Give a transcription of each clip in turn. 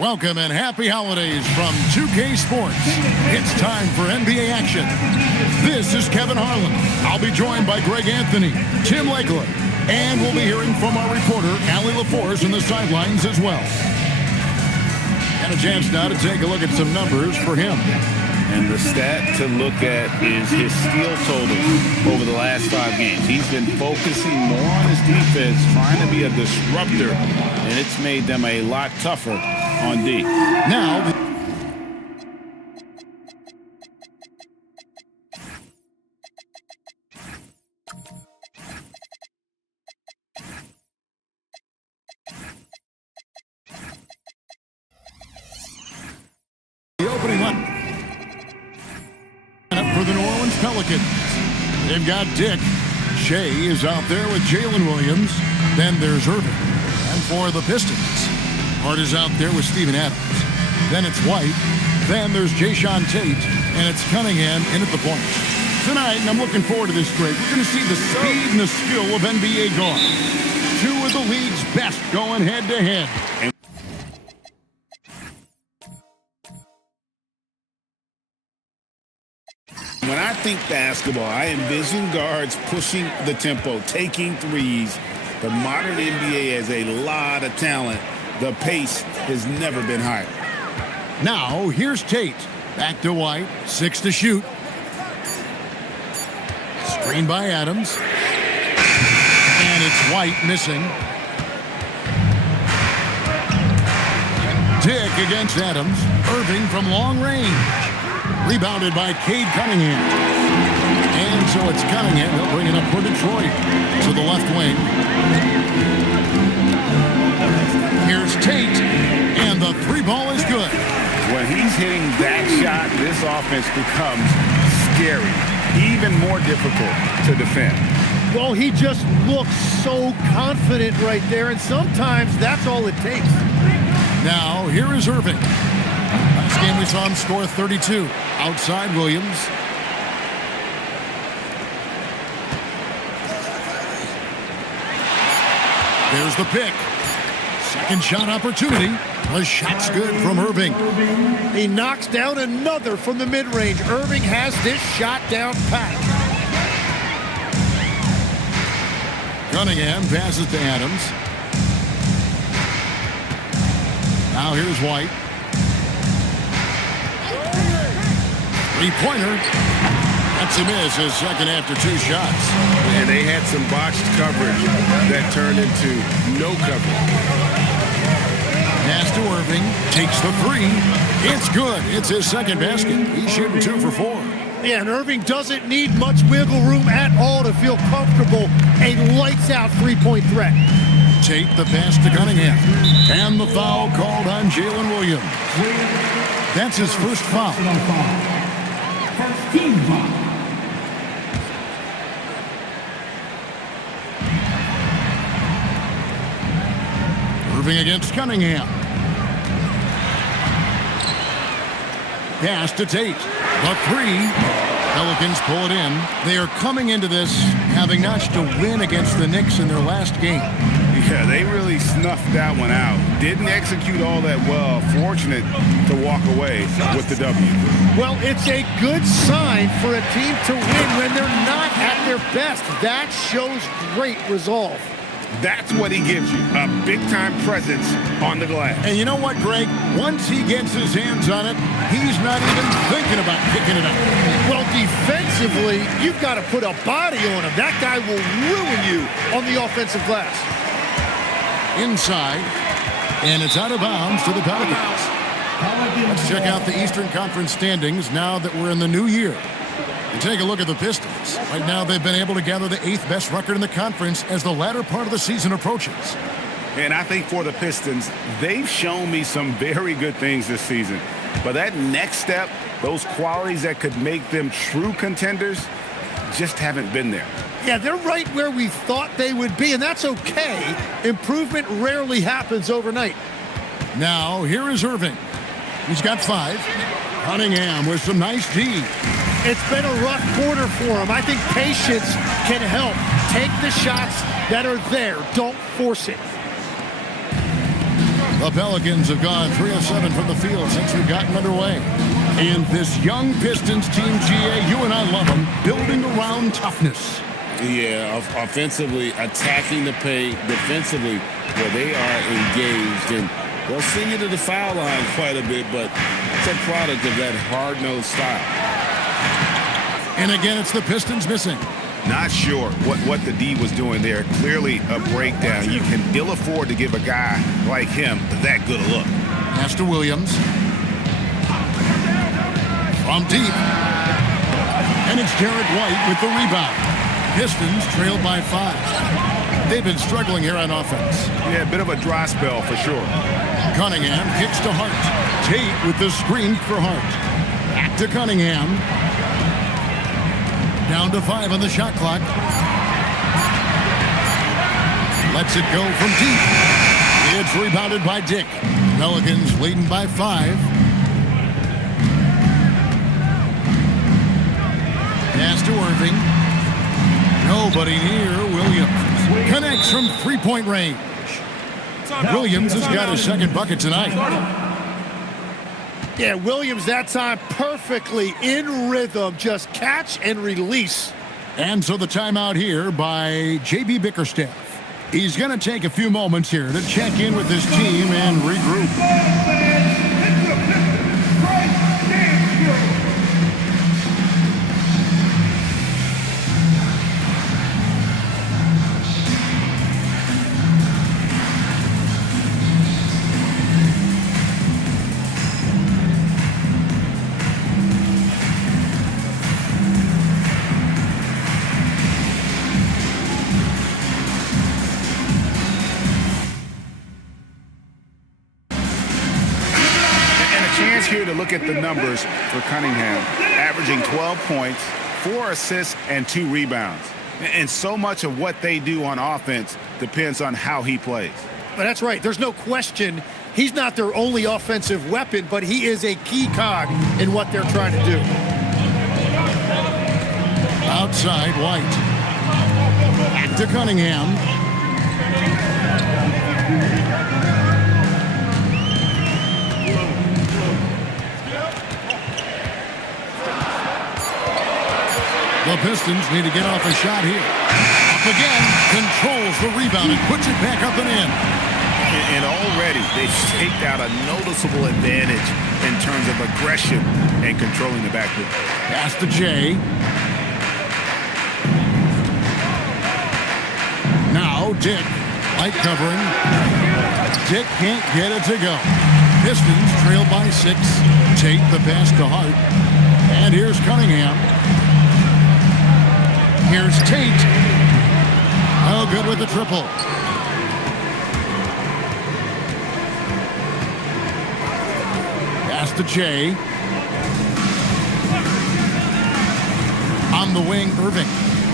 Welcome and happy holidays from 2K Sports. It's time for NBA action. This is Kevin Harlan. I'll be joined by Greg Anthony, Tim Lakeland, and we'll be hearing from our reporter, Allie LaForce, on the sidelines as well. And a chance now to take a look at some numbers for him. And the stat to look at is his steal total over the last 5 games. He's been focusing more on his defense, trying to be a disruptor, and it's made them a lot tougher on D. Now, the opening one for the New Orleans Pelicans. They've got Dick. Shea is out there with Jalen Williams. Then there's Irving. And for the Pistons, Hart is out there with Steven Adams. Then it's White. Then there's Jayshawn Tate. And it's Cunningham in at the point. Tonight, and I'm looking forward to this, Greg, we're going to see the speed and the skill of NBA guards. 2 of the league's best going head-to-head. When I think basketball, I envision guards pushing the tempo, taking threes. The modern NBA has a lot of talent. The pace has never been higher. Now, here's Tate. Back to White. 6 to shoot. Screen by Adams. And it's White missing. Dick against Adams. Irving from long range. Rebounded by Cade Cunningham. And so it's Cunningham. He'll bring it up for Detroit to the left wing. Here's Tate. And the 3 ball is good. When he's hitting that shot, this offense becomes scary. Even more difficult to defend. Well, he just looks so confident right there, and sometimes that's all it takes. Now, here is Irving. Last game we saw him score 32. Outside Williams. There's the pick. Second shot opportunity. The shot's good from Irving. He knocks down another from the mid-range. Irving has this shot down pat. Cunningham passes to Adams. Now here's White. Three-pointer. That's a miss, his second after 2 shots. And they had some botched coverage that turned into no coverage. Pass to Irving. Takes the 3. It's good. It's his second basket. He's shooting 2 for 4. Yeah, and Irving doesn't need much wiggle room at all to feel comfortable. A lights-out three-point threat. Tate the pass to Cunningham. And the foul called on Jalen Williams. That's his first foul. First team foul. Irving against Cunningham. Pass to Tate. The 3. Pelicans pull it in. They are coming into this having notched a win against the Knicks in their last game. Yeah, they really snuffed that one out. Didn't execute all that well. Fortunate to walk away with the W. Well, it's a good sign for a team to win when they're not at their best. That shows great resolve. That's what he gives you, a big-time presence on the glass. And you know what, Greg? Once he gets his hands on it, he's not even thinking about kicking it out. Well, defensively, you've got to put a body on him. That guy will ruin you on the offensive glass. Inside, and it's out of bounds to the Pelicans. Let's check out the Eastern Conference standings now that we're in the new year. And take a look at the Pistons. Right now, they've been able to gather the 8th best record in the conference as the latter part of the season approaches. And I think for the Pistons, they've shown me some very good things this season. But that next step, those qualities that could make them true contenders, just haven't been there. Yeah, they're right where we thought they would be, and that's okay. Improvement rarely happens overnight. Now, here is Irving. He's got 5. Cunningham with some nice D. It's been a rough quarter for him. I think patience can help. Take the shots that are there. Don't force it. The Pelicans have gone 3 of 7 from the field since we've gotten underway. And this young Pistons team, GA, you and I love them, building around toughness. Yeah, offensively, attacking the paint, defensively, where they are engaged. And they'll send you to the foul line quite a bit, but it's a product of that hard-nosed style. And again, it's the Pistons missing. Not sure what the D was doing there. Clearly a breakdown. You can ill afford to give a guy like him that good a look. Pass to Williams. From deep. And it's Jared White with the rebound. Pistons trailed by 5. They've been struggling here on offense. Yeah, a bit of a dry spell for sure. Cunningham kicks to Hart. Tate with the screen for Hart. Back to Cunningham. Down to 5 on the shot clock. Lets it go from deep. It's rebounded by Dick. Pelicans leading by 5. Pass to Irving. Nobody near Williams. Connects from three-point range. Williams has got his second bucket tonight. Yeah, Williams that time perfectly in rhythm. Just catch and release. And so the timeout here by J.B. Bickerstaff. He's going to take a few moments here to check in with his team and regroup. Here to look at the numbers for Cunningham, averaging 12 points, 4 assists, and 2 rebounds. And so much of what they do on offense depends on how he plays. But that's right. There's no question he's not their only offensive weapon, but he is a key cog in what they're trying to do. Outside, White. Back to Cunningham. The Pistons need to get off a shot here. Up again, controls the rebound and puts it back up and in. And already they've staked out a noticeable advantage in terms of aggression and controlling the backcourt. Pass to Jay. Now Dick, light covering. Dick can't get it to go. Pistons trail by 6. Tate the pass to Hart. And here's Cunningham. Here's Tate. Oh, good with the triple. Pass to Jay. On the wing, Irving.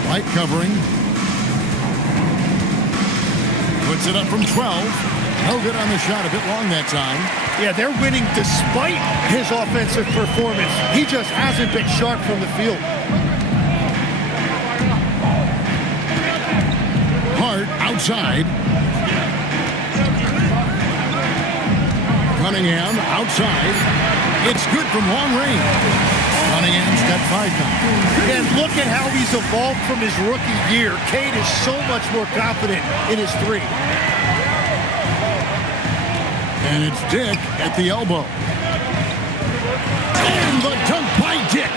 Light covering. Puts it up from 12. No good on the shot. A bit long that time. Yeah, they're winning despite his offensive performance. He just hasn't been sharp from the field. Hart outside. Cunningham outside. It's good from long range. Cunningham's got 5 now. And look at how he's evolved from his rookie year. Cade is so much more confident in his 3. And it's Dick at the elbow. And the dunk by Dick.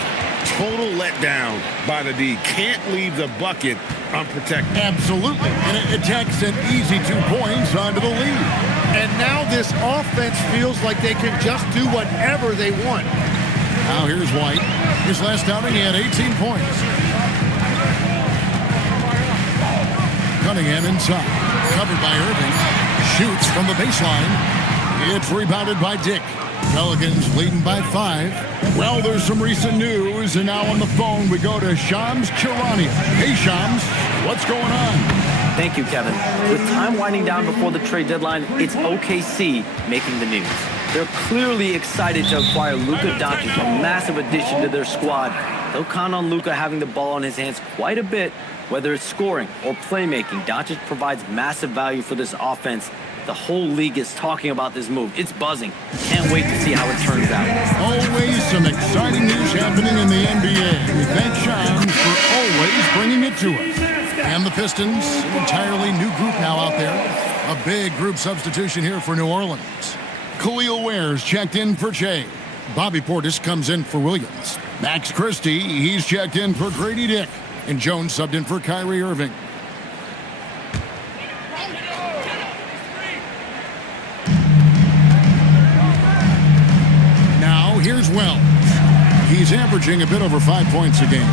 Total letdown by the D. Can't leave the bucket unprotected. Absolutely. And it takes an easy 2 points onto the lead. And now this offense feels like they can just do whatever they want. Now here's White. His last outing, he had 18 points. Cunningham inside. Covered by Irving. Shoots from the baseline. It's rebounded by Dick. Pelicans leading by 5. Well, there's some recent news, and now on the phone we go to Shams Charania. Hey, Shams, what's going on? Thank you, Kevin. With time winding down before the trade deadline, it's OKC making the news. They're clearly excited to acquire Luka Doncic, a massive addition to their squad. They'll count on Luka having the ball in his hands quite a bit, whether it's scoring or playmaking. Doncic provides massive value for this offense. The whole league is talking about this move. It's buzzing. Can't wait to see how it turns out. Always some exciting news happening in the NBA. We thank Sean for always bringing it to us. And the Pistons, an entirely new group now out there. A big group substitution here for New Orleans. Khalil Ware's checked in for Shea. Bobby Portis comes in for Williams. Max Christie, he's checked in for Grady Dick. And Jones subbed in for Kyrie Irving. Here's Wells. He's averaging a bit over 5 points a game.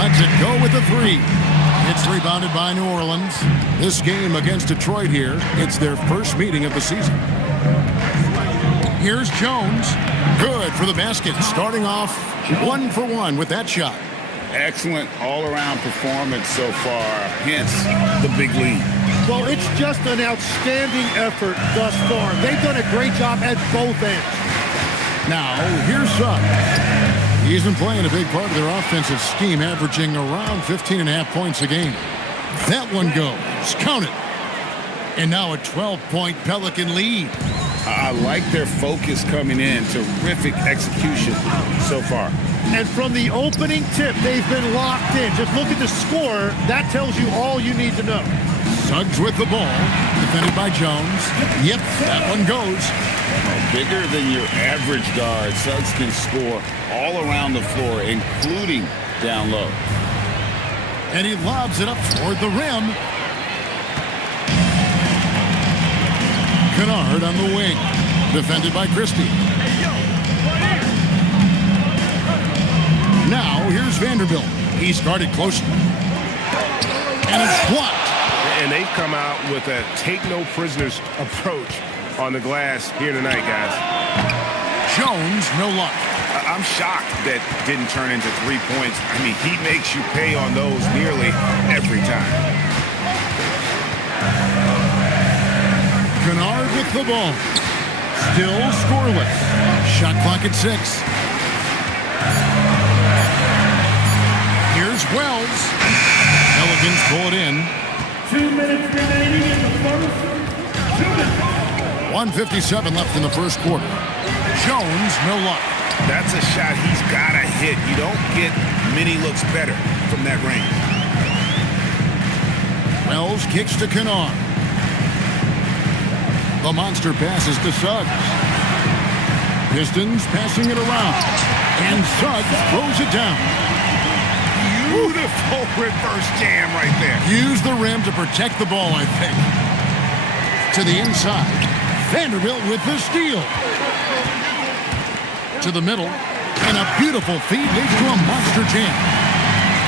Lets it go with the three. It's rebounded by New Orleans. This game against Detroit here, it's their first meeting of the season. Here's Jones. Good for the basket. Starting off 1 for 1 with that shot. Excellent all-around performance so far, hence the big lead. Well, it's just an outstanding effort thus far. They've done a great job at both ends. Now, here's Suggs. He's been playing a big part of their offensive scheme, averaging around 15.5 points a game. That one goes. Count it. And now a 12-point Pelican lead. I like their focus coming in. Terrific execution so far. And from the opening tip, they've been locked in. Just look at the score. That tells you all you need to know. Suggs with the ball. Defended by Jones. Yep, that one goes. Bigger than your average guard, Suggs can score all around the floor, including down low. And he lobs it up toward the rim. Kennard on the wing. Defended by Christie. Now, here's Vanderbilt. He's guarded closely. And it's blocked. And they've come out with a take-no-prisoners approach on the glass here tonight, guys. Jones, no luck. I'm shocked that didn't turn into 3 points. I mean, he makes you pay on those nearly every time. Kennard with the ball. Still scoreless. Shot clock at 6. Here's Wells. Pelicans pull it in. 2 minutes remaining in the first. 2 minutes. 1:57 left in the first quarter. Jones, no luck. That's a shot he's got to hit. You don't get many looks better from that range. Wells kicks to Kennard. The monster passes to Suggs. Pistons passing it around. And Suggs throws it down. Beautiful reverse jam right there. Use the rim to protect the ball, I think. To the inside. Vanderbilt with the steal. To the middle. And a beautiful feed leads to a monster jam.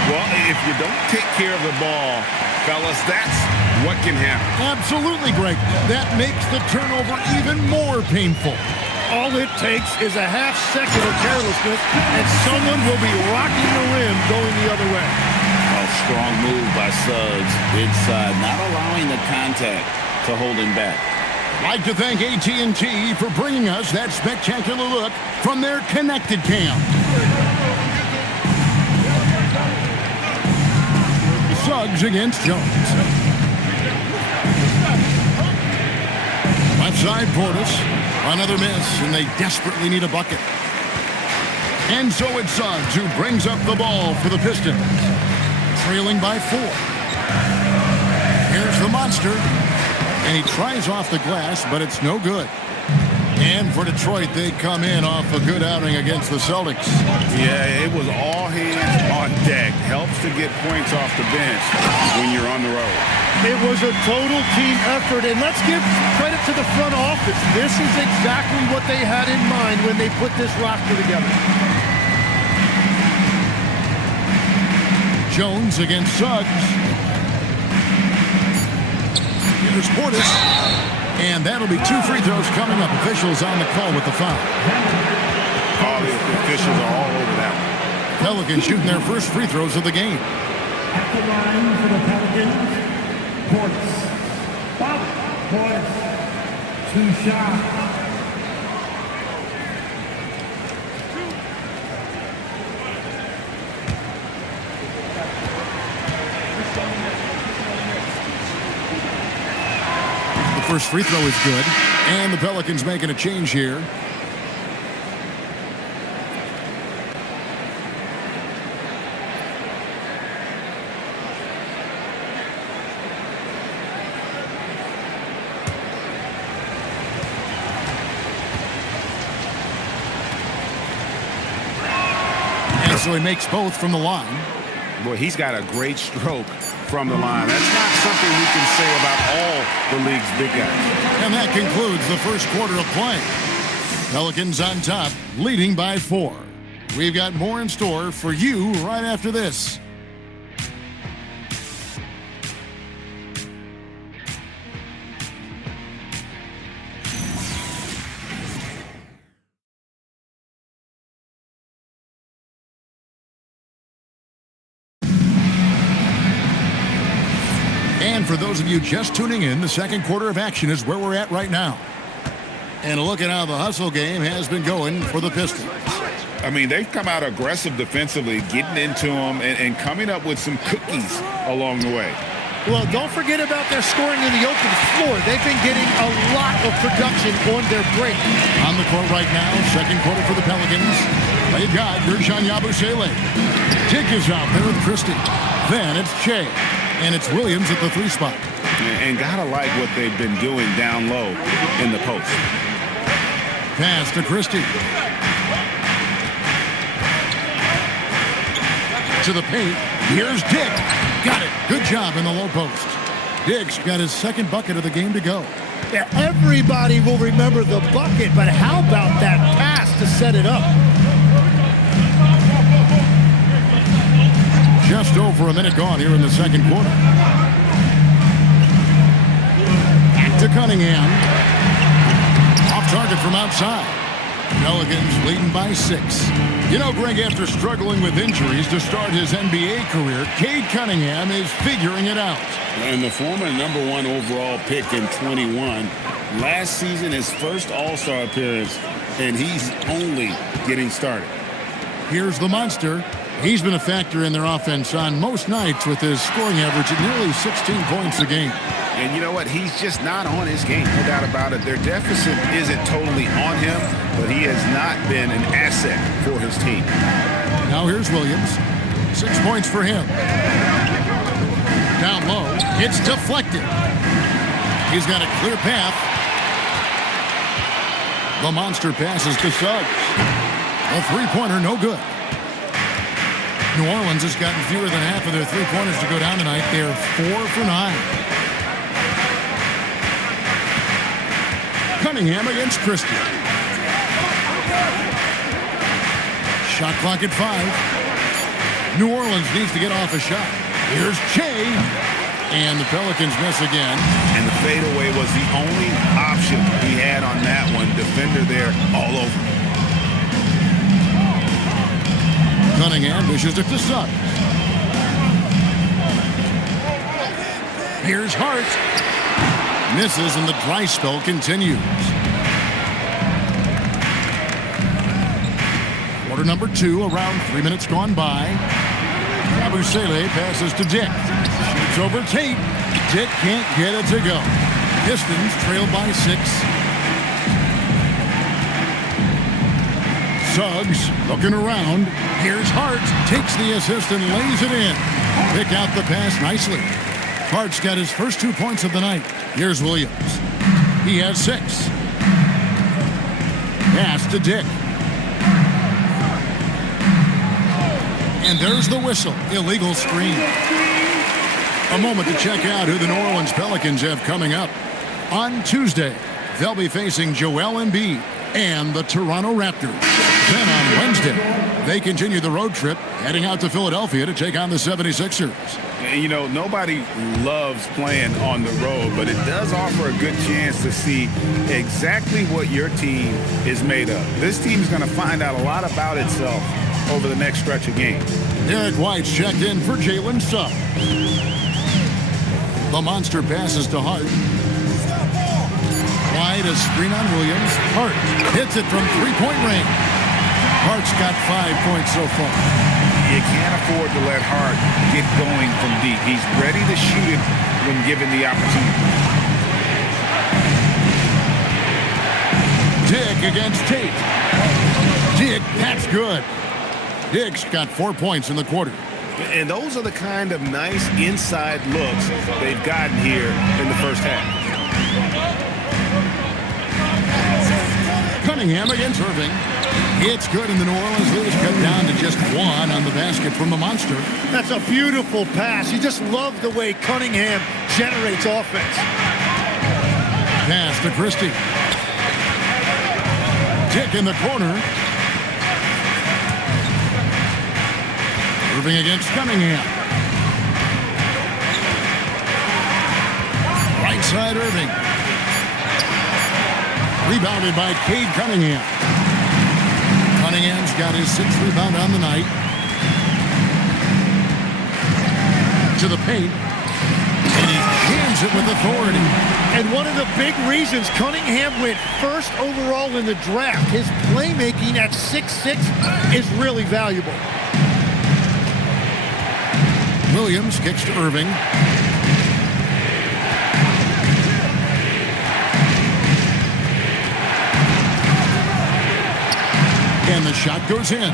Well, if you don't take care of the ball, fellas, that's what can happen. Absolutely, Greg. That makes the turnover even more painful. All it takes is a half second of carelessness, and someone will be rocking the rim going the other way. A strong move by Suggs inside, not allowing the contact to hold him back. I'd like to thank AT&T for bringing us that spectacular look from their connected cam. Suggs against Jones. Left side, Portis. Another miss, and they desperately need a bucket. And so it's Suggs who brings up the ball for the Pistons. Trailing by 4. Here's the monster. And he tries off the glass, but it's no good. And for Detroit, they come in off a good outing against the Celtics. Yeah, it was all hands on deck. Helps to get points off the bench when you're on the road. It was a total team effort, and let's give credit to the front office. This is exactly what they had in mind when they put this roster together. Jones against Suggs. Here's Portis. And that'll be 2 free throws coming up. Officials on the call with the foul. All the officials are all over that one. Pelicans shooting their first free throws of the game. At the line for the Pelicans, Portis. Portis. 2 shots. first free throw is good. And the Pelicans making a change here. And so he makes both from the line. Boy, he's got a great stroke from the line. That's not something we can say about all the league's big guys. And that concludes the first quarter of play. Pelicans on top, leading by 4. We've got more in store for you right after this. And for those of you just tuning in, the second quarter of action is where we're at right now. And a look at how the hustle game has been going for the Pistons. I mean, they've come out aggressive defensively, getting into them and coming up with some cookies along the way. Well, don't forget about their scoring in the open floor. They've been getting a lot of production on their break. On the court right now, second quarter for the Pelicans. They've got Gershon Yabusele. Dick is out there with Christie. Then it's Shea. And it's Williams at the 3 spot. And gotta like what they've been doing down low in the post. Pass to Christie. To the paint. Here's Dick. Got it. Good job in the low post. Dick's got his second bucket of the game to go. Yeah, everybody will remember the bucket, but how about that pass to set it up? Just over a minute gone here in the second quarter. Back to Cunningham. Off target from outside. Pelicans leading by 6. You know, Greg, after struggling with injuries to start his NBA career, Cade Cunningham is figuring it out. And the former #1 overall pick in 21. Last season, his first All-Star appearance, and he's only getting started. Here's the monster. He's been a factor in their offense on most nights with his scoring average at nearly 16 points a game. And you know what? He's just not on his game, no doubt about it. Their deficit isn't totally on him, but he has not been an asset for his team. Now here's Williams. 6 points for him. Down low. It's deflected. He's got a clear path. The monster passes to Suggs. A three-pointer, no good. New Orleans has gotten fewer than half of their three-pointers to go down tonight. They're 4 for 9. Cunningham against Christie. Shot clock at 5. New Orleans needs to get off a shot. Here's Shea. And the Pelicans miss again. And the fadeaway was the only option he had on that one. Defender there all over. Cunningham dishes it to Suggs. Here's Hart. Misses and the dry spell continues. Quarter number 2, around 3 minutes gone by. Yabusele passes to Dick. Shoots over Tate. Dick can't get it to go. Pistons trail by 6. Suggs looking around. Here's Hart. Takes the assist and lays it in. Pick out the pass nicely. Hart's got his first 2 points of the night. Here's Williams. He has 6. Pass to Dick. And there's the whistle. Illegal screen. A moment to check out who the New Orleans Pelicans have coming up. On Tuesday, they'll be facing Joel Embiid and the Toronto Raptors. Then on Wednesday, they continue the road trip, heading out to Philadelphia to take on the 76ers. And you know, nobody loves playing on the road, but it does offer a good chance to see exactly what your team is made of. This team is going to find out a lot about itself over the next stretch of games. Derek White's checked in for Jalen Suggs. The monster passes to Hart. White, a screen on Williams. Hart hits it from three-point range. Hart's got 5 points so far. You can't afford to let Hart get going from deep. He's ready to shoot it when given the opportunity. Dick against Tate. Dick, that's good. Dick's got 4 points in the quarter. And those are the kind of nice inside looks they've gotten here in the first half. Cunningham against Irving. It's good, and the New Orleans leaders cut down to just 1 on the basket from the Monster. That's a beautiful pass. You just love the way Cunningham generates offense. Pass to Christie. Dick in the corner. Irving against Cunningham. Right side Irving. Rebounded by Cade Cunningham. Cunningham's got his 6th rebound on the night. To the paint. And he jams it with authority. And one of the big reasons Cunningham went first overall in the draft, his playmaking at 6'6" is really valuable. Williams kicks to Irving. And the shot goes in.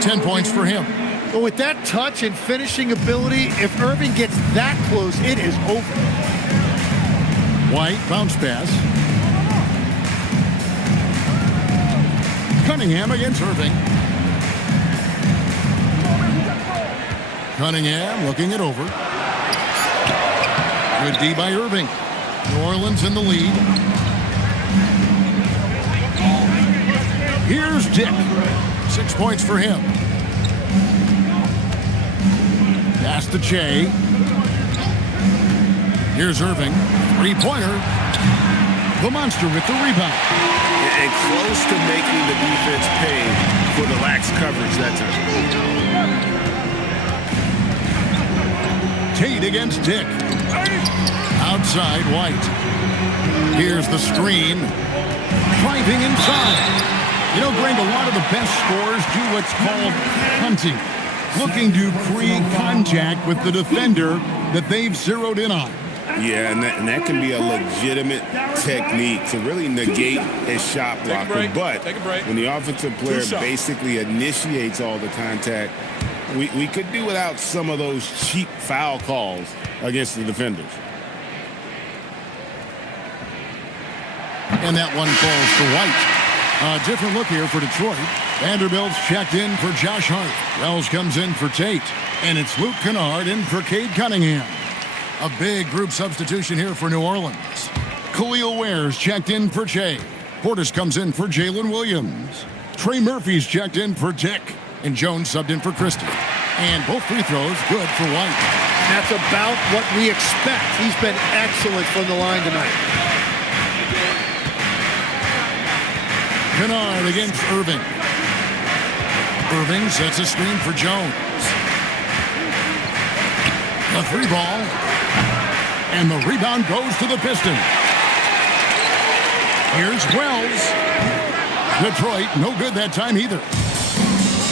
10 points for him. But with that touch and finishing ability, if Irving gets that close, it is over. White, bounce pass. Cunningham against Irving. Cunningham looking it over. Good D by Irving. New Orleans in the lead. Here's Dick. 6 points for him. Pass to Che. Here's Irving. 3-pointer. The Monster with the rebound. And close to making the defense pay for the lax coverage that time. Tate against Dick. Outside White. Here's the screen. Driving inside. You know, Greg, a lot of the best scorers do what's called hunting. Looking to create contact with the defender that they've zeroed in on. Yeah, and that can be a legitimate technique to really negate a shot blocker. But when the offensive player basically initiates all the contact, we could do without some of those cheap foul calls against the defenders. And that one falls for White. A different look here for Detroit. Vanderbilt's checked in for Josh Hart. Wells comes in for Tate. And it's Luke Kennard in for Cade Cunningham. A big group substitution here for New Orleans. Khalil Ware's checked in for Che. Portis comes in for Jalen Williams. Trey Murphy's checked in for Dick. And Jones subbed in for Christie. And both free throws good for White. That's about what we expect. He's been excellent from the line tonight. Kennard against Irving. Irving sets a screen for Jones. The 3-ball. And the rebound goes to the Pistons. Here's Wells. Detroit, no good that time either.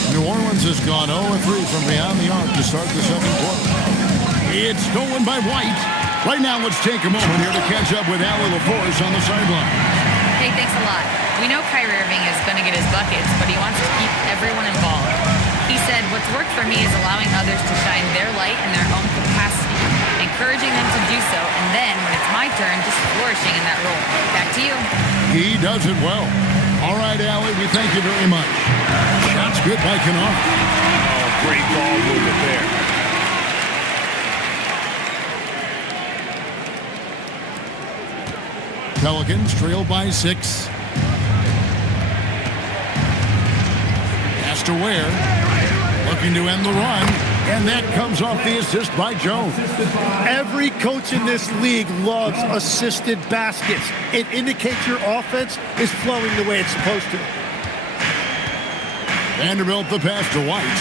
New Orleans has gone 0-3 from beyond the arc to start the second quarter. It's stolen by White. Right now, let's take a moment here to catch up with Allie LaForce on the sideline. Hey, thanks a lot. We know Kyrie Irving is going to get his buckets, but he wants to keep everyone involved. He said, what's worked for me is allowing others to shine their light in their own capacity, encouraging them to do so, and then, when it's my turn, just flourishing in that role. Back to you. He does it well. All right, Allie, we thank you very much. Shots good by Kennard. Oh, great ball movement there. Pelicans trail by 6. Pass to Ware. Looking to end the run. And that comes off the assist by Jones. Every coach in this league loves assisted baskets. It indicates your offense is flowing the way it's supposed to. Vanderbilt the pass to White.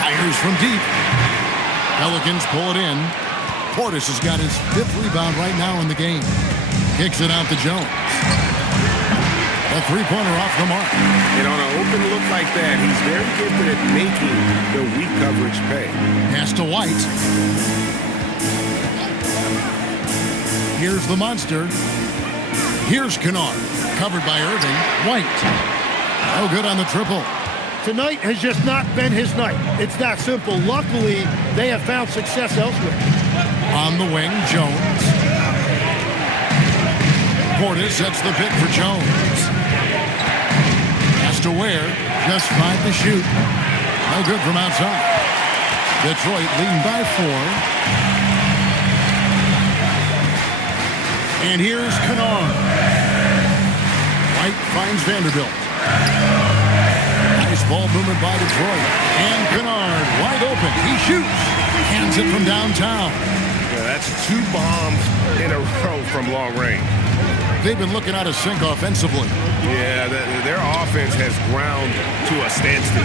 Fires from deep. Pelicans pull it in. Portis has got his 5th rebound right now in the game. Kicks it out to Jones. A 3-pointer off the mark. And on an open look like that, he's very gifted at making the weak coverage pay. Pass to White. Here's the monster. Here's Kennard. Covered by Irving. White. No good on the triple. Tonight has just not been his night. It's that simple. Luckily, they have found success elsewhere. On the wing, Jones. Portis sets the pick for Jones. Has to Ware. Just 5 to shoot. No good from outside. Detroit leading by 4. And here's Kennard. White finds Vanderbilt. Nice ball movement by Detroit. And Kennard wide open. He shoots. Hands it from downtown. Yeah, that's 2 bombs in a row from long range. They've been looking out of sync offensively. Yeah, their offense has ground to a standstill.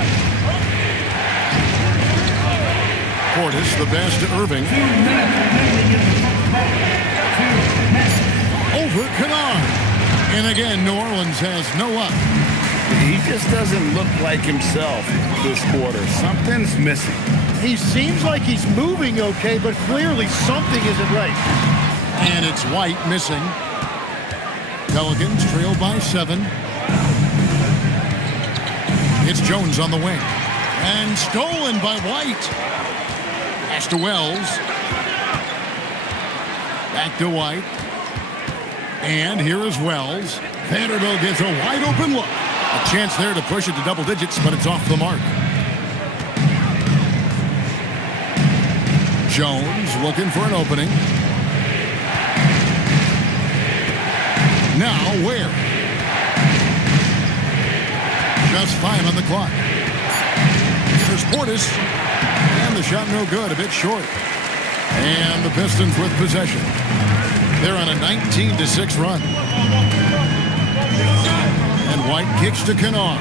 Portis, the pass to Irving. Over Kennard. And again, New Orleans has no up. He just doesn't look like himself this quarter. Something's missing. He seems like he's moving okay, but clearly something isn't right. And it's White missing. Pelicans trail by 7. It's Jones on the wing. And stolen by White. Pass to Wells. Back to White. And here is Wells. Vanderbilt gets a wide open look. A chance there to push it to double digits, but it's off the mark. Jones looking for an opening. Now Ware. Just 5 on the clock. There's Portis. And the shot no good, a bit short. And the Pistons with possession. They're on a 19-6 run. And White kicks to Kennard.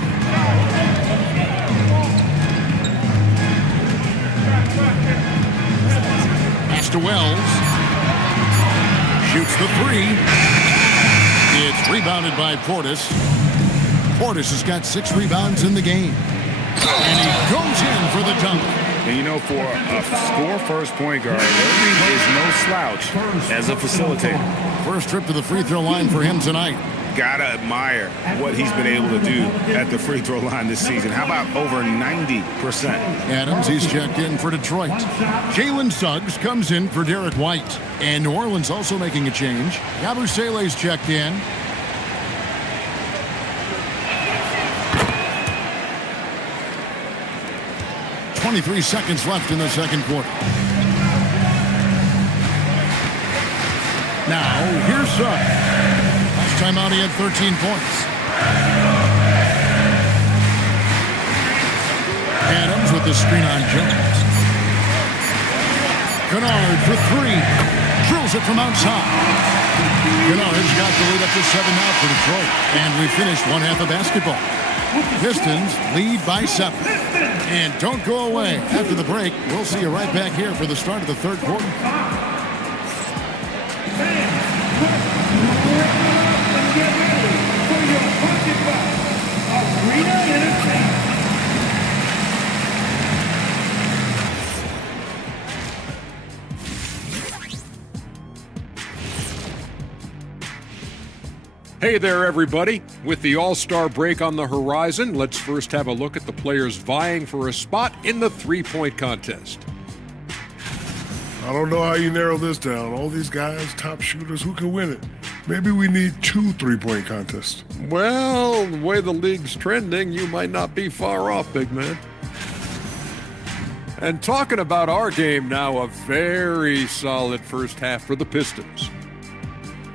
Pass to Wells. Shoots the 3. It's rebounded by Portis. Portis has got 6 rebounds in the game. And he goes in for the dunk. And you know, for a score-first point guard, Irving is no slouch as a facilitator. First trip to the free throw line for him tonight. Gotta admire what he's been able to do at the free throw line this season. How about over 90%? Adams, he's checked in for Detroit. Jalen Suggs comes in for Derek White. And New Orleans also making a change. Yabusele's checked in. .23 seconds left in the second quarter. Now, here's Suggs. Last time out, he had 13 points. Adams with the screen on Jones. Kennard for 3. Drills it from outside. Kennard's got the lead up to 7 now for Detroit. And we finished one half of basketball. Pistons lead by 7. And don't go away. After the break, we'll see you right back here for the start of the third quarter. Hey there, everybody. With the All-Star break on the horizon, let's first have a look at the players vying for a spot in the three-point contest. I don't know how you narrow this down. All these guys, top shooters, who can win it? Maybe we need 2 three-point contests. Well, the way the league's trending, you might not be far off, big man. And talking about our game now, a very solid first half for the Pistons.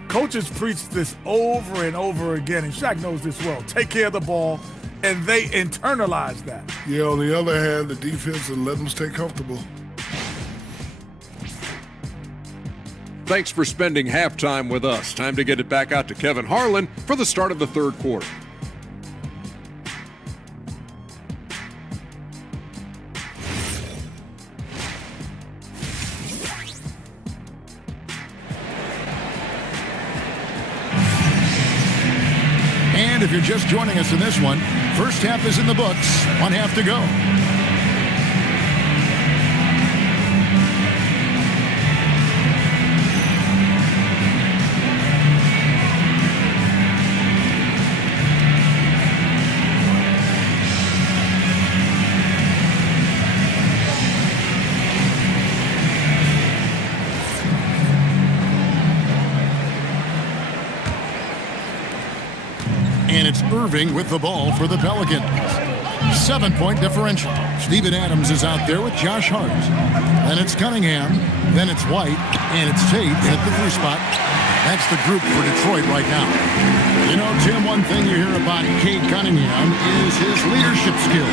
Coaches preach this over and over again, and Shaq knows this well. Take care of the ball, and they internalize that. Yeah, on the other hand, the defense will let them stay comfortable. Thanks for spending halftime with us. Time to get it back out to Kevin Harlan for the start of the third quarter. And if you're just joining us in this one, first half is in the books. 1 half to go. it's Irving with the ball for the Pelicans. 7-point differential. Steven Adams is out there with Josh Hart. Then it's Cunningham. Then it's White. And it's Tate at the 3 spot. That's the group for Detroit right now. You know, Tim, one thing you hear about Cade Cunningham is his leadership skill.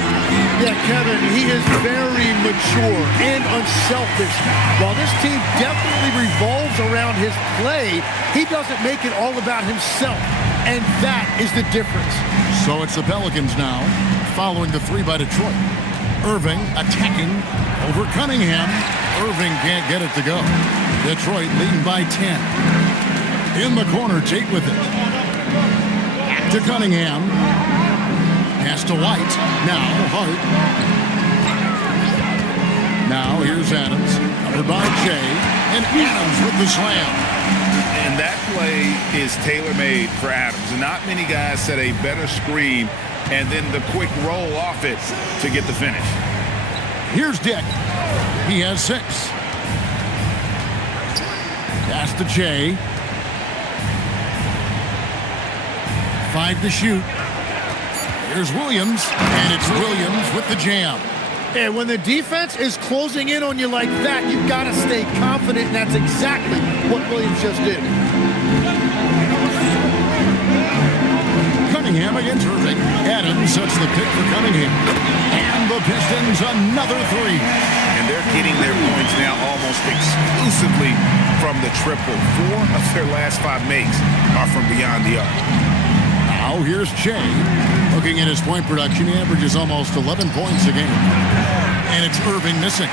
Yeah, Kevin, he is very mature and unselfish. While this team definitely revolves around his play, he doesn't make it all about himself. And that is the difference. So it's the Pelicans now, following the 3 by Detroit. Irving attacking over Cunningham. Irving can't get it to go. Detroit leading by 10. In the corner, Tate with it. Back to Cunningham. Pass to White. Now Hart. Now here's Adams. Covered by Shea. And Adams with the slam. And that play is tailor-made for Adams. Not many guys set a better screen and then the quick roll off it to get the finish. Here's Dick. He has 6. Pass to Shea. 5 to shoot. Here's Williams, and it's Williams with the jam. And when the defense is closing in on you like that, you've got to stay confident, and that's exactly what Williams just did. Cunningham against Irving. Adams sets the pick for Cunningham. And the Pistons another 3. And they're getting their points now almost exclusively from the triple. 4 of their last 5 makes are from beyond the arc. Now here's Shea. Looking at his point production, he averages almost 11 points a game. And it's Irving missing.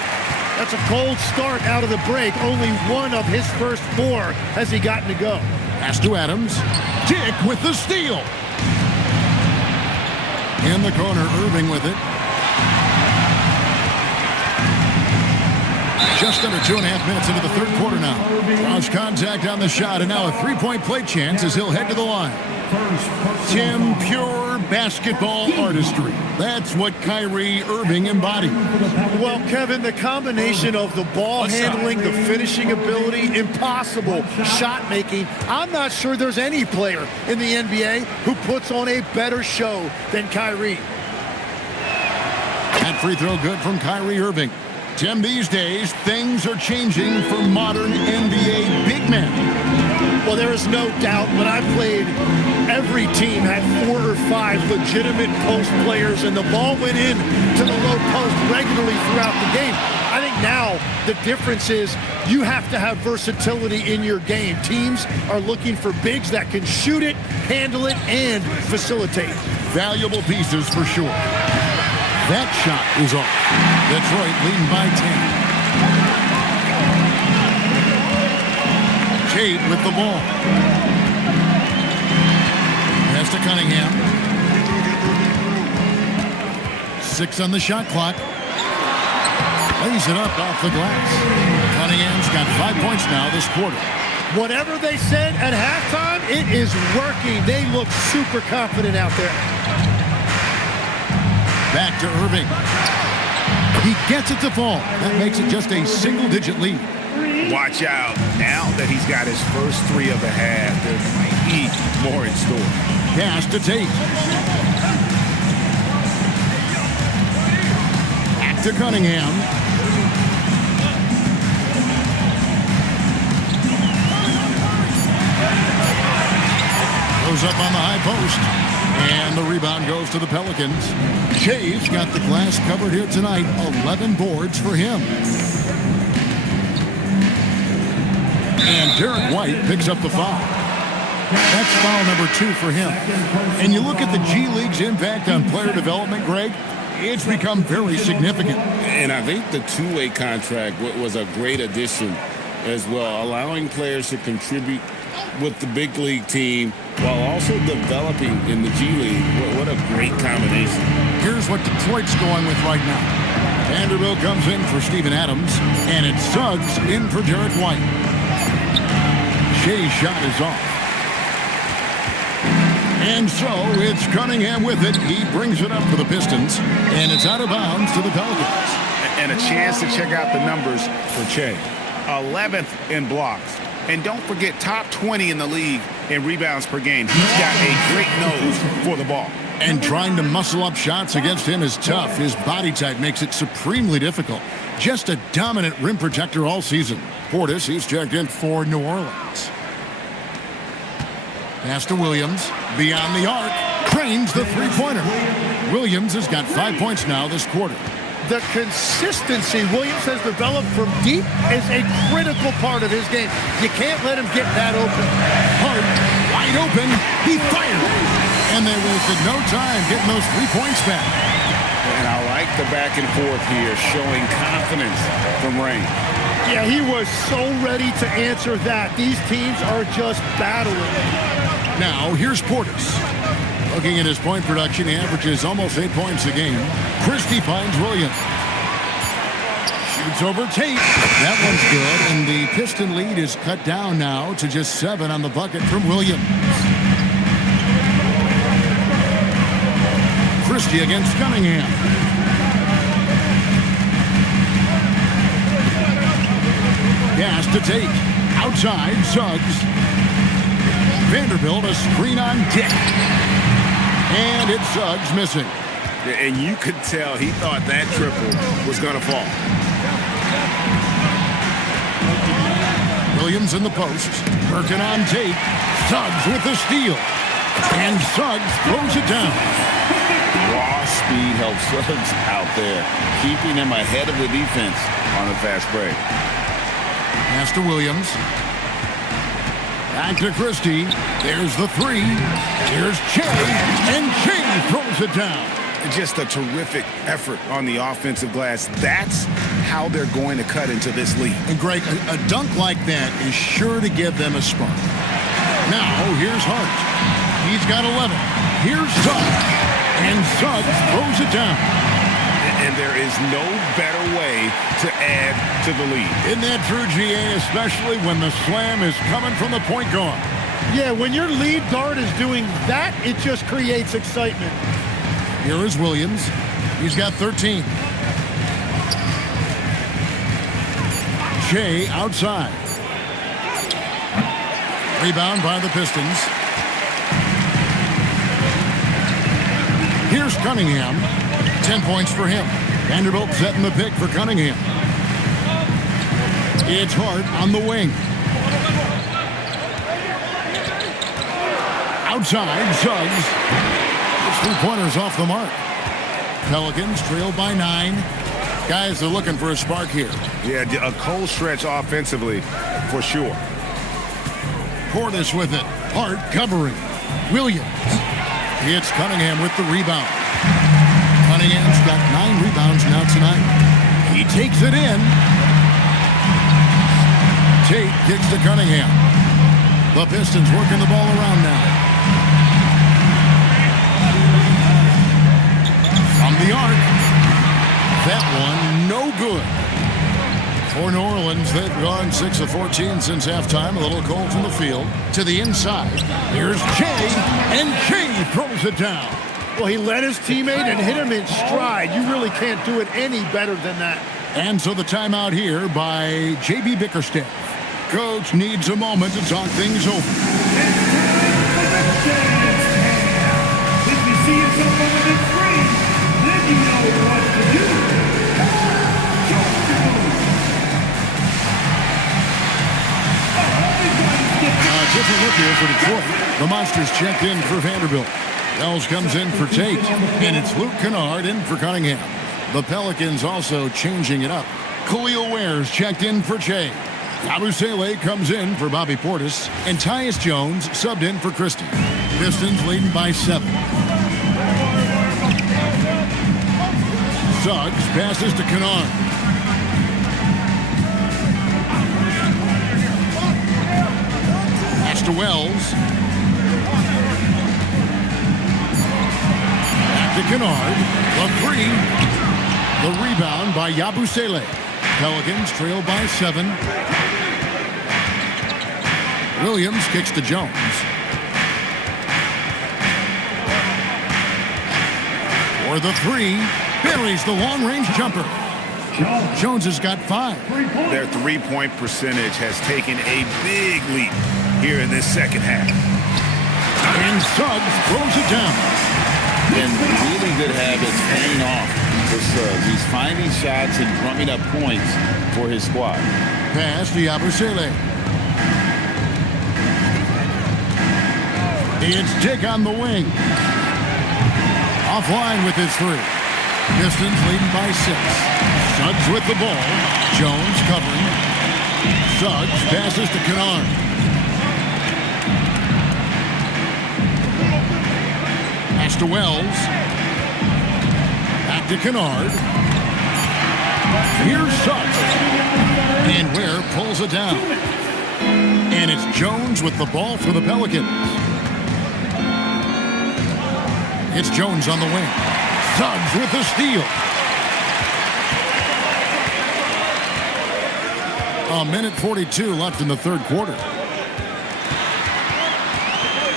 That's a cold start out of the break. Only 1 of his first 4 has he gotten to go. Pass to Adams. Dick with the steal. In the corner, Irving with it. Just under 2.5 minutes into the 3rd quarter now. Cross contact on the shot, and now a 3-point play chance as he'll head to the line. Tim, pure basketball artistry. That's what Kyrie Irving embodied. Well, Kevin, the combination of the ball handling, the finishing ability, impossible shot making. I'm not sure there's any player in the NBA who puts on a better show than Kyrie. That free throw good from Kyrie Irving. Tim, these days, things are changing for modern NBA big men. Well, there is no doubt when I played, every team had 4 or 5 legitimate post players, and the ball went in to the low post regularly throughout the game. I think now the difference is you have to have versatility in your game. Teams are looking for bigs that can shoot it, handle it, and facilitate. Valuable pieces for sure. That shot is off. Detroit leading by 10. Tate with the ball. Pass to Cunningham. 6 on the shot clock. Lays it up off the glass. Cunningham's got 5 points now this quarter. Whatever they said at halftime, it is working. They look super confident out there. Back to Irving. He gets it to fall. That makes it just a single-digit lead. Watch out. Now that he's got his first 3 of the half, there might be more in store. Pass to Tate. Back to Cunningham. Goes up on the high post. And the rebound goes to the Pelicans. Shea's got the glass covered here tonight. 11 boards for him. And Derek White picks up the foul. That's foul number 2 for him. And you look at the G League's impact on player development, Greg, it's become very significant. And I think the two-way contract was a great addition as well, allowing players to contribute with the big league team while also developing in the G League. What a great combination. Here's what Detroit's going with right now. Vanderbilt comes in for Steven Adams, and it's Suggs in for Derek White. Shea's shot is off. And so it's Cunningham with it. He brings it up for the Pistons, and it's out of bounds to the Pelicans. And a chance to check out the numbers for Shea. 11th in blocks. And don't forget, top 20 in the league in rebounds per game. He's got a great nose for the ball. And trying to muscle up shots against him is tough. His body type makes it supremely difficult. Just a dominant rim protector all season. Portis, he's checked in for New Orleans. Pass to Williams. Beyond the arc. Cranes the three-pointer. Williams has got 5 points now this quarter. The consistency Williams has developed from deep is a critical part of his game. You can't let him get that open. Hart, wide open. He fired. And they wasted no time getting those 3 points back. And I like the back and forth here, showing confidence from Rain. Yeah, he was so ready to answer that. These teams are just battling. Now, here's Portis. Looking at his point production, he averages almost 8 points a game. Christie finds Williams. Shoots over Tate. That one's good, and the Piston lead is cut down now to just 7 on the bucket from Williams. Christie against Cunningham. Pass to Tate. Outside, Suggs. Vanderbilt, a screen on Dick. And it's Suggs missing. And you could tell he thought that triple was going to fall. Williams in the post. Working on Tate. Suggs with the steal. And Suggs throws it down. Raw speed helps Suggs out there, keeping him ahead of the defense on the fast break. Pass to Williams. Back to Christie. There's the three. Here's Che. And Che throws it down. Just a terrific effort on the offensive glass. That's how they're going to cut into this lead. And Greg, a dunk like that is sure to give them a spark. Now, here's Hart. He's got 11. Here's Suggs. And Suggs throws it down. And there is no better way to add to the lead. Isn't that true, GA, especially when the slam is coming from the point guard? Yeah, when your lead guard is doing that, it just creates excitement. Here is Williams. He's got 13. Che outside. Rebound by the Pistons. Here's Cunningham. 10 points for him. Vanderbilt setting the pick for Cunningham. It's Hart on the wing. Outside, Suggs. It's 3-pointers off the mark. Pelicans trail by 9. Guys are looking for a spark here. Yeah, a cold stretch offensively for sure. Portis with it. Hart covering. Williams. It's Cunningham with the rebound. Cunningham's got 9 rebounds now tonight. He takes it in. Tate kicks to Cunningham. The Pistons working the ball around now. From the arc. That one, no good. For New Orleans, they've gone 6 of 14 since halftime. A little cold from the field. To the inside. Here's Che, and Che throws it down. Well, he led his teammate and hit him in stride. You really can't do it any better than that. And so the timeout here by J.B. Bickerstaff. Coach needs a moment to talk things over. If you see yourself on the big screen, then you know what to do. Different look here for Detroit. The Monsters checked in for Vanderbilt. Wells comes in for Tate. And it's Luke Kennard in for Cunningham. The Pelicans also changing it up. Khalil Ware's checked in for Che. Abusele comes in for Bobby Portis. And Tyus Jones subbed in for Christie. Pistons leading by 7. Suggs passes to Kennard. To Wells. Back to Kennard. The 3. The rebound by Yabusele. Pelicans trail by 7. Williams kicks to Jones. For the 3. Buries the long-range jumper. Jones has got 5. Their three-point percentage has taken a big leap here in this second half. And Suggs throws it down. And really good habits paying off for Suggs. He's finding shots and drumming up points for his squad. Pass to Yabusele. It's Dick on the wing. Offline with his three. Pistons leading by 6. Suggs with the ball. Jones covering. Suggs passes to Kennard. Pass to Wells. Back to Kennard. Here's Suggs. And Ware pulls it down. And it's Jones with the ball for the Pelicans. It's Jones on the wing. Suggs with the steal. A minute 42 left in the third quarter.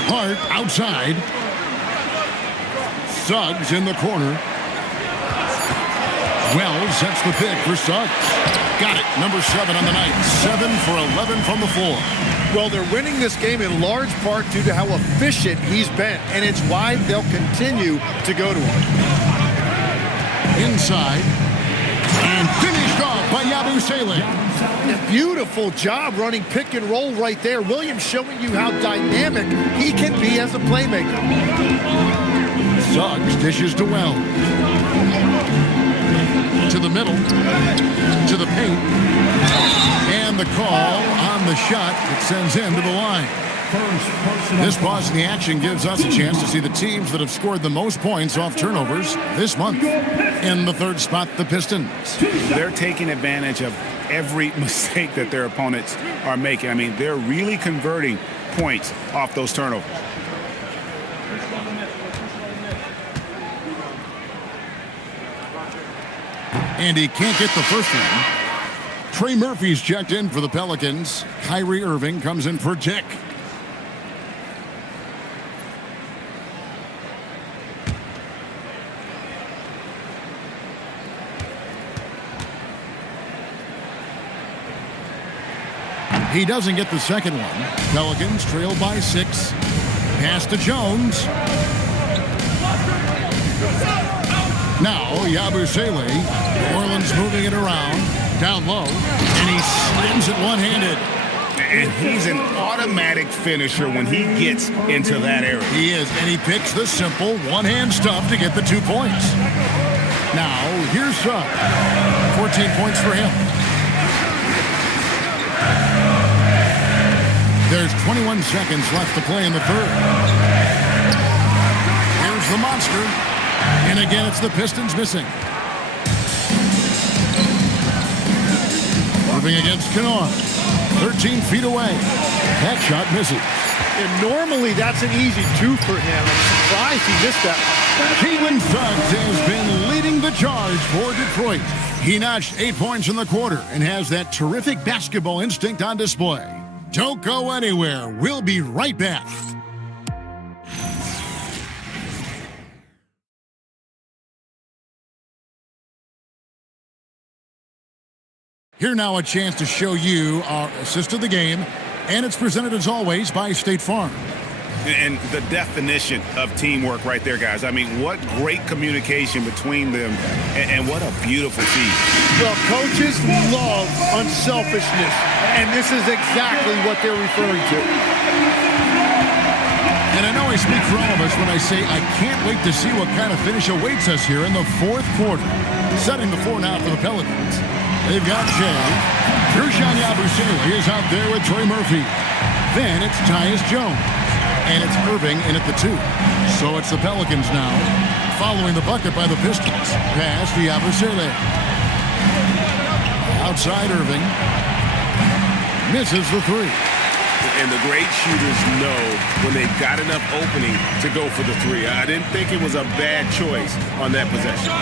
Hart outside. Suggs in the corner. Wells sets the pick for Suggs. Got it. Number 7 on the night. 7 for 11 from the floor. Well, they're winning this game in large part due to how efficient he's been, and it's why they'll continue to go to him. Inside. And finished off by Yabusele. Beautiful job running pick and roll right there. Williams showing you how dynamic he can be as a playmaker. Suggs dishes to Wells. To the middle. To the paint. And the call on the shot that sends him to the line. This pause in the action gives us a chance to see the teams that have scored the most points off turnovers this month. In the third spot, the Pistons. They're taking advantage of every mistake that their opponents are making. I mean, they're really converting points off those turnovers. And he can't get the first one. Trey Murphy's checked in for the Pelicans. Kyrie Irving comes in for Dick. He doesn't get the second one. Pelicans trail by 6. Pass to Jones. Now Yabusele. New Orleans moving it around. Down low. And he slams it one-handed. And he's an automatic finisher when he gets into that area. He is. And he picks the simple one-hand stuff to get the 2 points. Now, here's Suggs. 14 points for him. There's 21 seconds left to play in the third. Here's the monster. And again, it's the Pistons missing. Moving against Kennard. 13 feet away. That shot misses. And normally that's an easy 2 for him. I'm surprised he missed that. Jalen Suggs has been leading the charge for Detroit. He notched 8 points in the quarter and has that terrific basketball instinct on display. Don't go anywhere. We'll be right back. Here now a chance to show you our assist of the game, and it's presented as always by State Farm. And the definition of teamwork right there, guys. I mean, what great communication between them, and what a beautiful team. Well, coaches love unselfishness, and this is exactly what they're referring to. And I know I speak for all of us when I say I can't wait to see what kind of finish awaits us here in the fourth quarter. Setting the floor now for the Pelicans. They've got Shea. Gershon Yabusele is out there with Trey Murphy. Then it's Tyus Jones. And it's Irving in at the 2. So it's the Pelicans now, following the bucket by the Pistons. Pass to Yabusele. Outside Irving. Misses the 3. And the great shooters know when they've got enough opening to go for the 3. I didn't think it was a bad choice on that possession.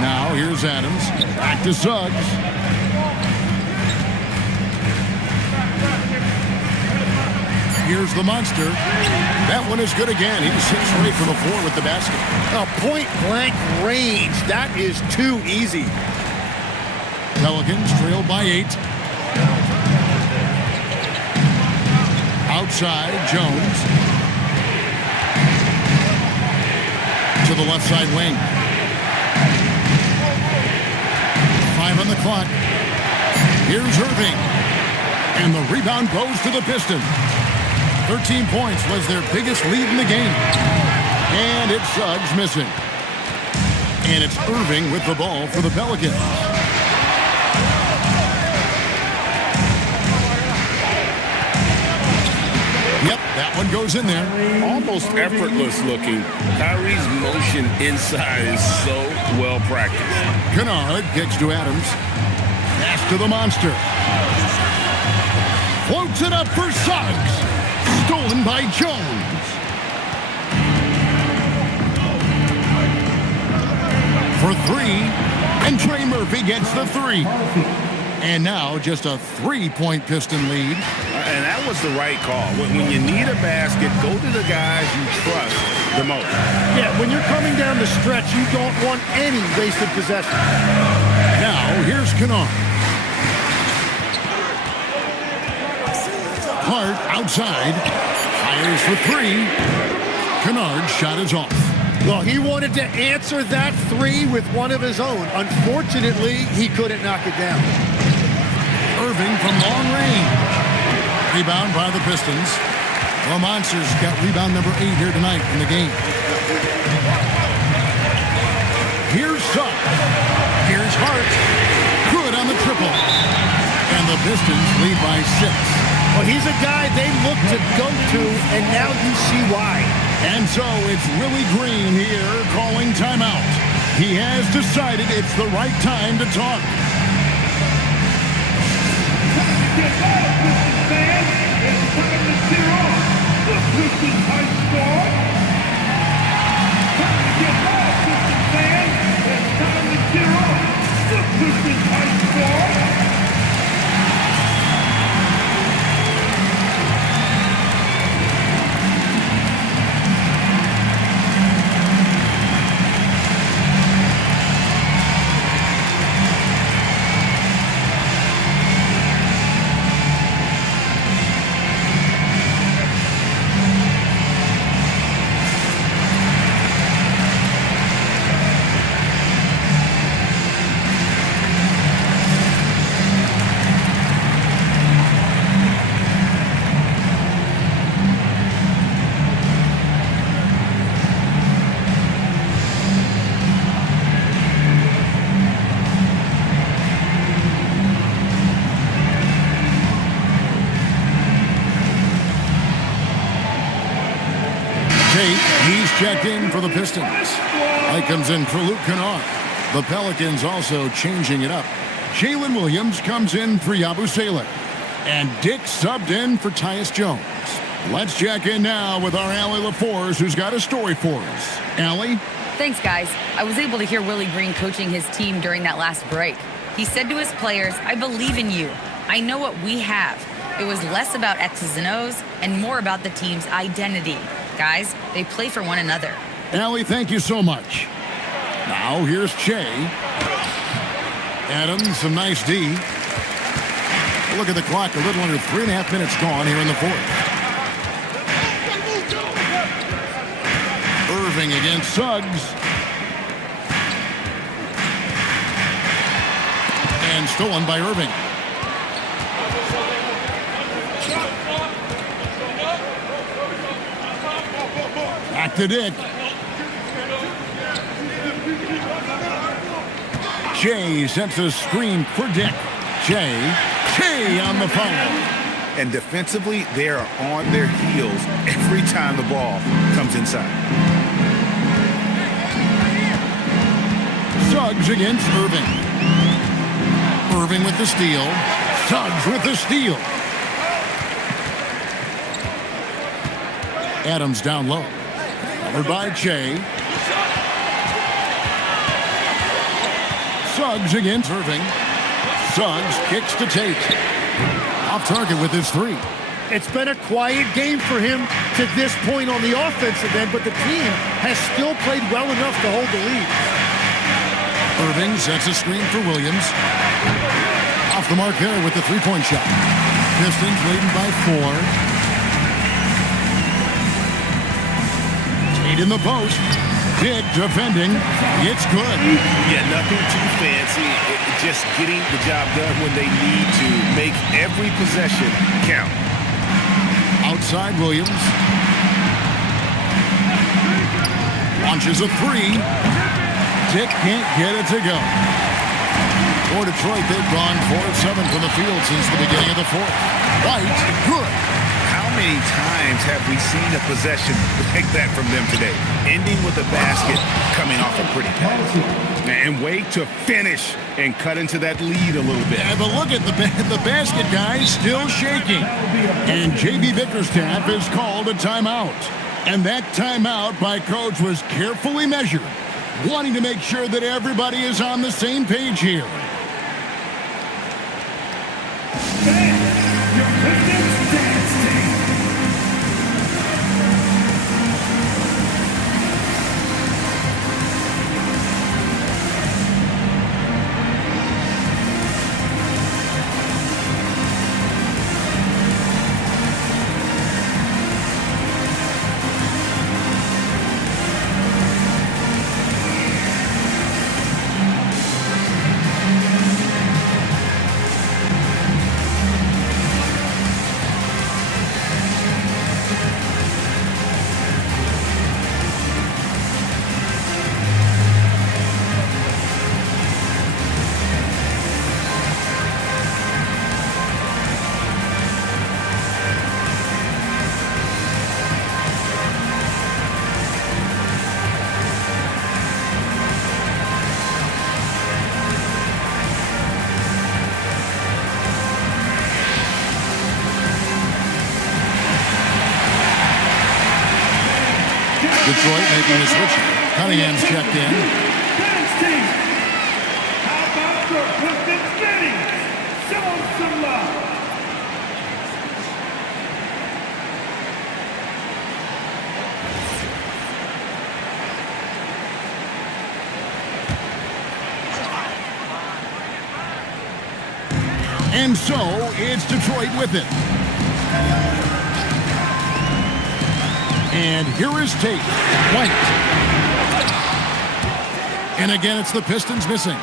Now here's Adams. Back to Suggs. Here's the monster. That one is good again. He sits straight from the floor with the basket. Point-blank range. That is too easy. Pelicans trail by 8. Outside, Jones. to the left side wing. 5 on the clock. Here's Irving. And the rebound goes to the Pistons. 13 points was their biggest lead in the game. And it's Suggs missing. And it's Irving with the ball for the Pelicans. Yep, that one goes in there. Almost effortless looking. Kyrie's motion inside is so well practiced. Kennard kicks to Adams. Pass to the monster. Floats it up for Suggs. Stolen by Jones. For 3. And Trey Murphy gets the 3. And now just a 3-point Piston lead. And that was the right call. When you need a basket, go to the guys you trust the most. Yeah, when you're coming down the stretch, you don't want any wasted possession. Now, here's Kennard. Hart outside. Fires for 3. Kennard's shot is off. Well, he wanted to answer that 3 with one of his own. Unfortunately, he couldn't knock it down. Irving from long range. Rebound by the Pistons. The Monsters got rebound number 8 here tonight in the game. Here's Suggs. Here's Hart. Good on the triple. And the Pistons lead by 6. Well, he's a guy they look to go to, and now you see why. And so it's Willie Green here calling timeout. He has decided it's the right time to talk. Get out, Pistons fans. It's time to cheer on the Pistons high score. Time to get out, Pistons fans. It's time to cheer on the Pistons high score. He's checked in for the Pistons. Light comes in for Luke Kennard. The Pelicans also changing it up. Jalen Williams comes in for Yabusele. And Dick subbed in for Tyus Jones. Let's check in now with our Allie LaForce, who's got a story for us. Allie? Thanks, guys. I was able to hear Willie Green coaching his team during that last break. He said to his players, "I believe in you. I know what we have." It was less about X's and O's and more about the team's identity. Guys, they play for one another. Allie, thank you so much. Now here's Che. Adams, some nice D. Look at the clock, a little under 3.5 minutes gone here in the fourth. Irving against Suggs. And stolen by Irving. Back to Dick. Jay sends a screen for Dick. Jay on the phone. And defensively, they are on their heels every time the ball comes inside. Suggs against Irving. Irving with the steal. Suggs with the steal. Adams down low. Covered by Che. Suggs against Irving. Suggs kicks to Tate. Off target with his 3. It's been a quiet game for him to this point on the offensive end, but the team has still played well enough to hold the lead. Irving sets a screen for Williams. Off the mark there with the 3-point shot. Pistons leading by 4. Tate in the post. Dick defending. It's good. Yeah, nothing too fancy. Just getting the job done when they need to. Make every possession count. Outside Williams. Launches a three. Dick can't get it to go. For Detroit, they've gone 4-7 from the field since the beginning of the fourth. White, good. How many times have we seen a possession like that from them today? Ending with a basket, coming off a pretty pass. And wait to finish and cut into that lead a little bit. Yeah, but look at the basket guy still shaking. And J.B. Bickerstaff has called a timeout. And that timeout by Coach was carefully measured, wanting to make sure that everybody is on the same page here. Detroit making a switch. Cunningham's checked in. How about your Pistons fitting? Show them some love. And so it's Detroit with it. And here is Tate. White. And again, it's the Pistons missing.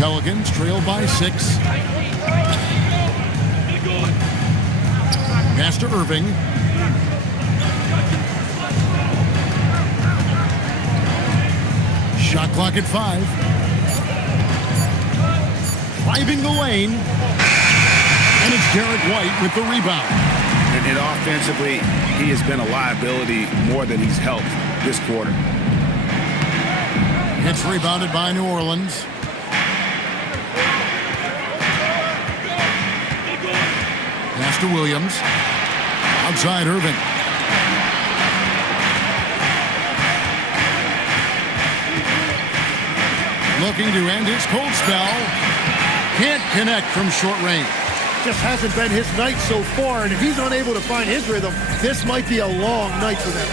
Pelicans trail by 6. Pass to Irving. Shot clock at 5. Driving the lane. And it's Derek White with the rebound. And offensively, he has been a liability more than he's helped this quarter. It's rebounded by New Orleans. Pass to Williams. Outside Irving. Looking to end his cold spell. Can't connect from short range. Just hasn't been his night so far, and if he's unable to find his rhythm, this might be a long night for them.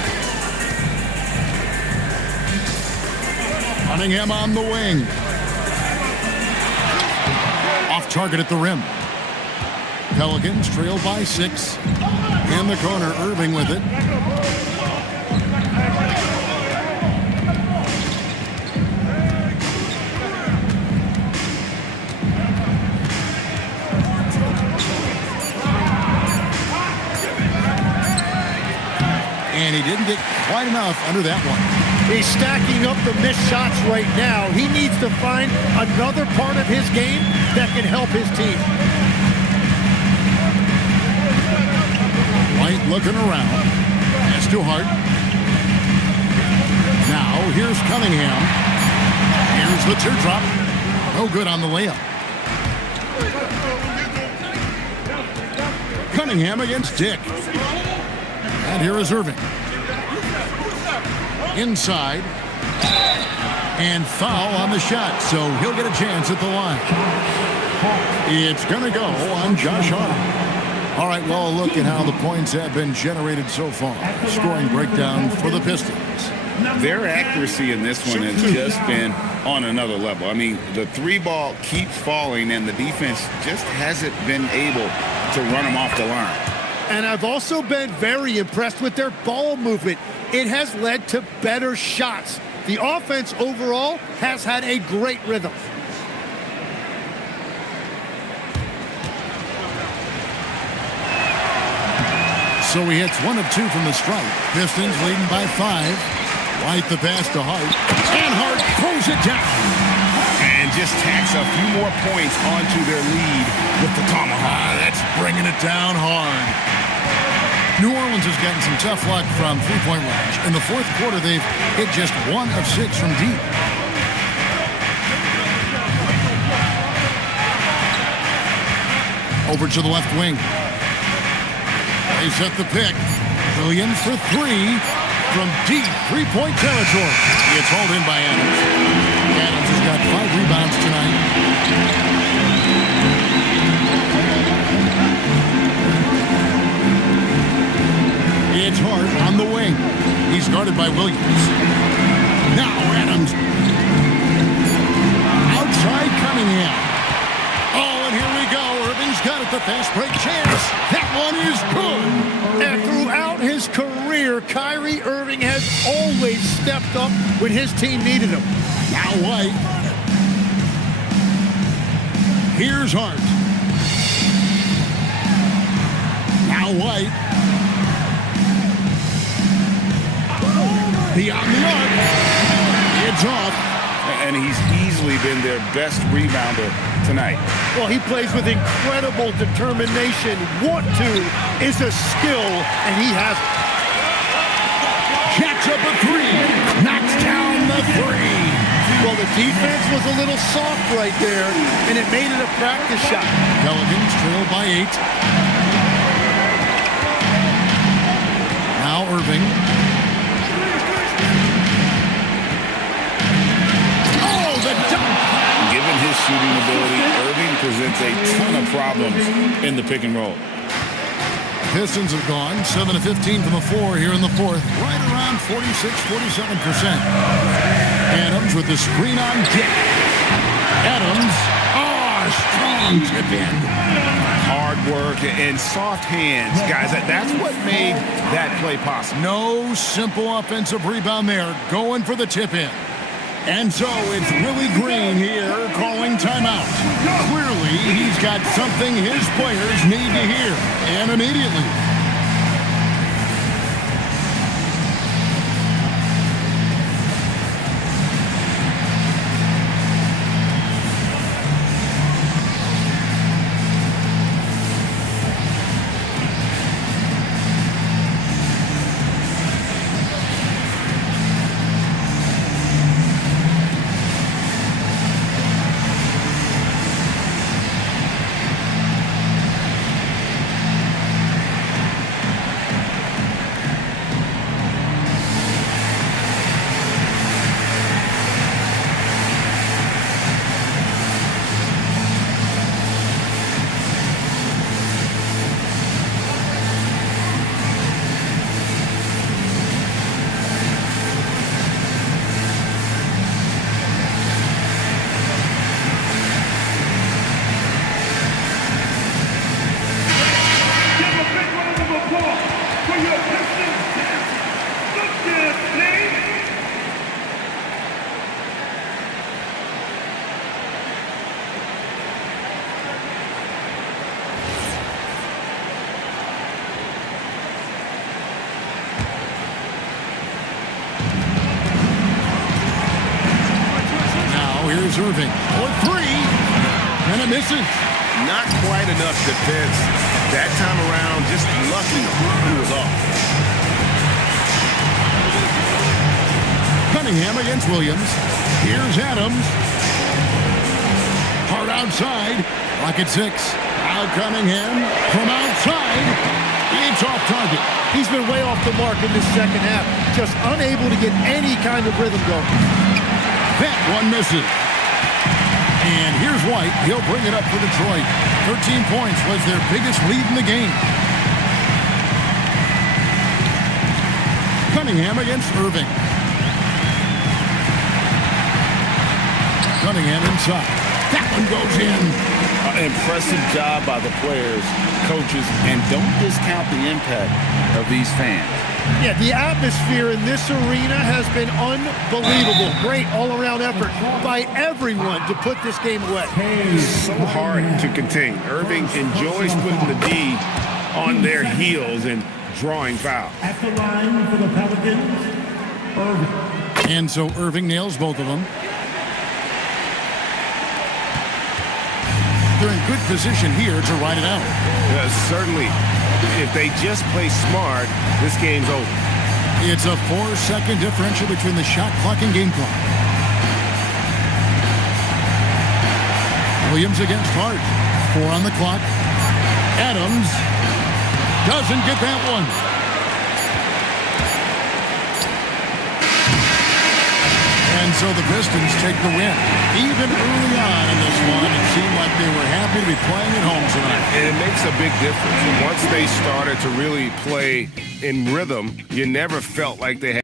Cunningham on the wing. Off target at the rim. Pelicans trail by 6. In the corner, Irving with it. And he didn't get quite enough under that one. He's stacking up the missed shots right now. He needs to find another part of his game that can help his team. White looking around. Pass to Hart. Now here's Cunningham. Here's the teardrop. No good on the layup. Cunningham against Dick. And here is Irving. Inside. And foul on the shot, so he'll get a chance at the line. It's going to go on Josh Hart. All right, well, look at how the points have been generated so far. Scoring breakdown for the Pistons. Their accuracy in this one has just been on another level. I mean, the 3-ball keeps falling, and the defense just hasn't been able to run them off the line. And I've also been very impressed with their ball movement. It has led to better shots. The offense overall has had a great rhythm. So he hits 1 of 2 from the stripe. Pistons leading by 5. White the pass to Hart. And Hart throws it down. And just tacks a few more points onto their lead with the tomahawk. That's bringing it down hard. New Orleans has gotten some tough luck from three-point range. In the fourth quarter, they've hit just 1 of 6 from deep. Over to the left wing. They set the pick. Williams for 3 from deep three-point territory. It's hauled in by Adams. Adams has got 5 rebounds tonight. It's Hart on the wing. He's guarded by Williams. Now Adams. Outside Cunningham. Oh, and here we go. Irving's got it. The fast break chance. That one is good. And throughout his career, Kyrie Irving has always stepped up when his team needed him. Now White. Here's Hart. Now White. Beyond the arc. It's off. And he's easily been their best rebounder tonight. Well, he plays with incredible determination. Want to is a skill, and he has it. Jacks up a 3. Knocks down the 3. Well, the defense was a little soft right there, and it made it a practice shot. Pelicans trail by 8. Now Irving. Given his shooting ability, Irving presents a ton of problems in the pick and roll. Pistons have gone 7 of 15 from the floor here in the fourth. Right around 46-47%. Adams with the screen on Dick. Adams. Oh, strong tip in. Hard work and soft hands, guys. That's what made that play possible. No simple offensive rebound there. Going for the tip in. And so it's Willie Green here calling timeout. Clearly, he's got something his players need to hear, and immediately. Here's Irving for 3, and it misses. Not quite enough defense that time around. Just lucky he was off. Cunningham against Williams. Here's Adams. Hard outside. Rocket 6. Now Cunningham from outside. It's off target. He's been way off the mark in this second half. Just unable to get any kind of rhythm going. That one misses. And here's White. He'll bring it up for Detroit. 13 points was their biggest lead in the game. Cunningham against Irving. Cunningham inside. That one goes in. Impressive job by the players, coaches, and don't discount the impact of these fans. Yeah, the atmosphere in this arena has been unbelievable. Great all-around effort by everyone to put this game away. So hard to contain. Irving enjoys putting the D on their heels and drawing foul. At the line for the Pelicans, Irving. And so Irving nails both of them. They're in good position here to ride it out. Certainly, if they just play smart, this game's over. It's a 4-second differential between the shot clock and game clock. Williams against Hart. 4 on the clock. Adams doesn't get that one. And so the Pistons take the win. Even early on in this one, it seemed like they were happy to be playing at home tonight. And it makes a big difference. Once they started to really play in rhythm, you never felt like they had